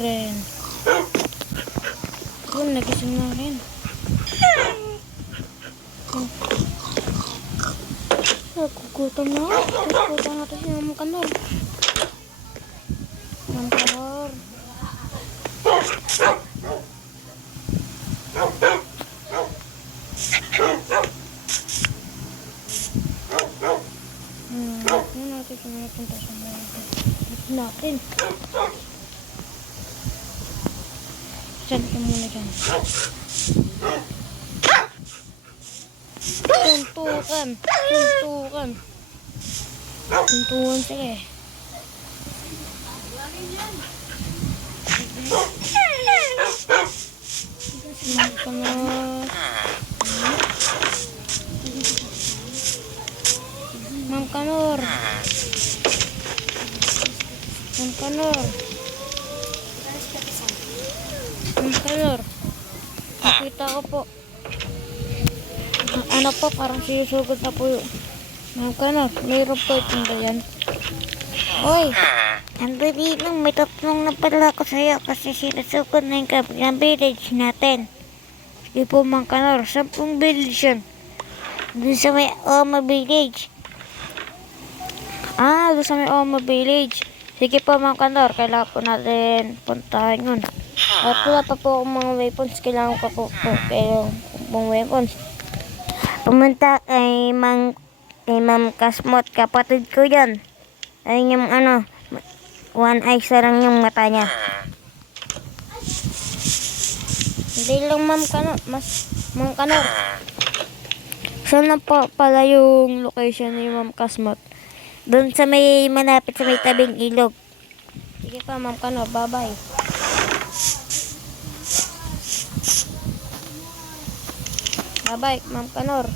rin. Yun, nagising na rin. Nagugutom na. Nagugutom natin si Mama Kanor. Mama Kanor. Ano natin siya napunta sa mga natin. Saan ka muna dyan? Tuntukan. Tuntukan. Tuntukan sila eh. Ma'am Kanor. Ma'am Kanor. Ma'am Kanor. Ma'am Kanor. Nakita ko po. Ano po, parang sinusugod na po yun. Ma'am Kanor, mayroon po itong ganyan. Oy, andali lang, may tatlong na pala ako sa'yo kasi sinusugod na yung kabilang village natin. Sige po Ma'am Kanor, 10 village yun. Doon sa may Oma Village. Doon sa may Oma Village. Sige po Ma'am Kanor, kailangan po natin puntahan yun. At wala pa po akong mga weapons, kailangan ko po kailangan pong weapons. Pumunta kay Ma'am Kasmot, kapatid ko yan. Ayun yung one eye sa lang yung mata niya. Hindi lang Ma'am Kanor, Ma'am Kanor. Saan na po pala yung location ni Ma'am Kasmot? Doon sa may malapit sa may tabing ilog. Sige pa Ma'am Kanor, bye bye. Bye bye Ma'am Kanor.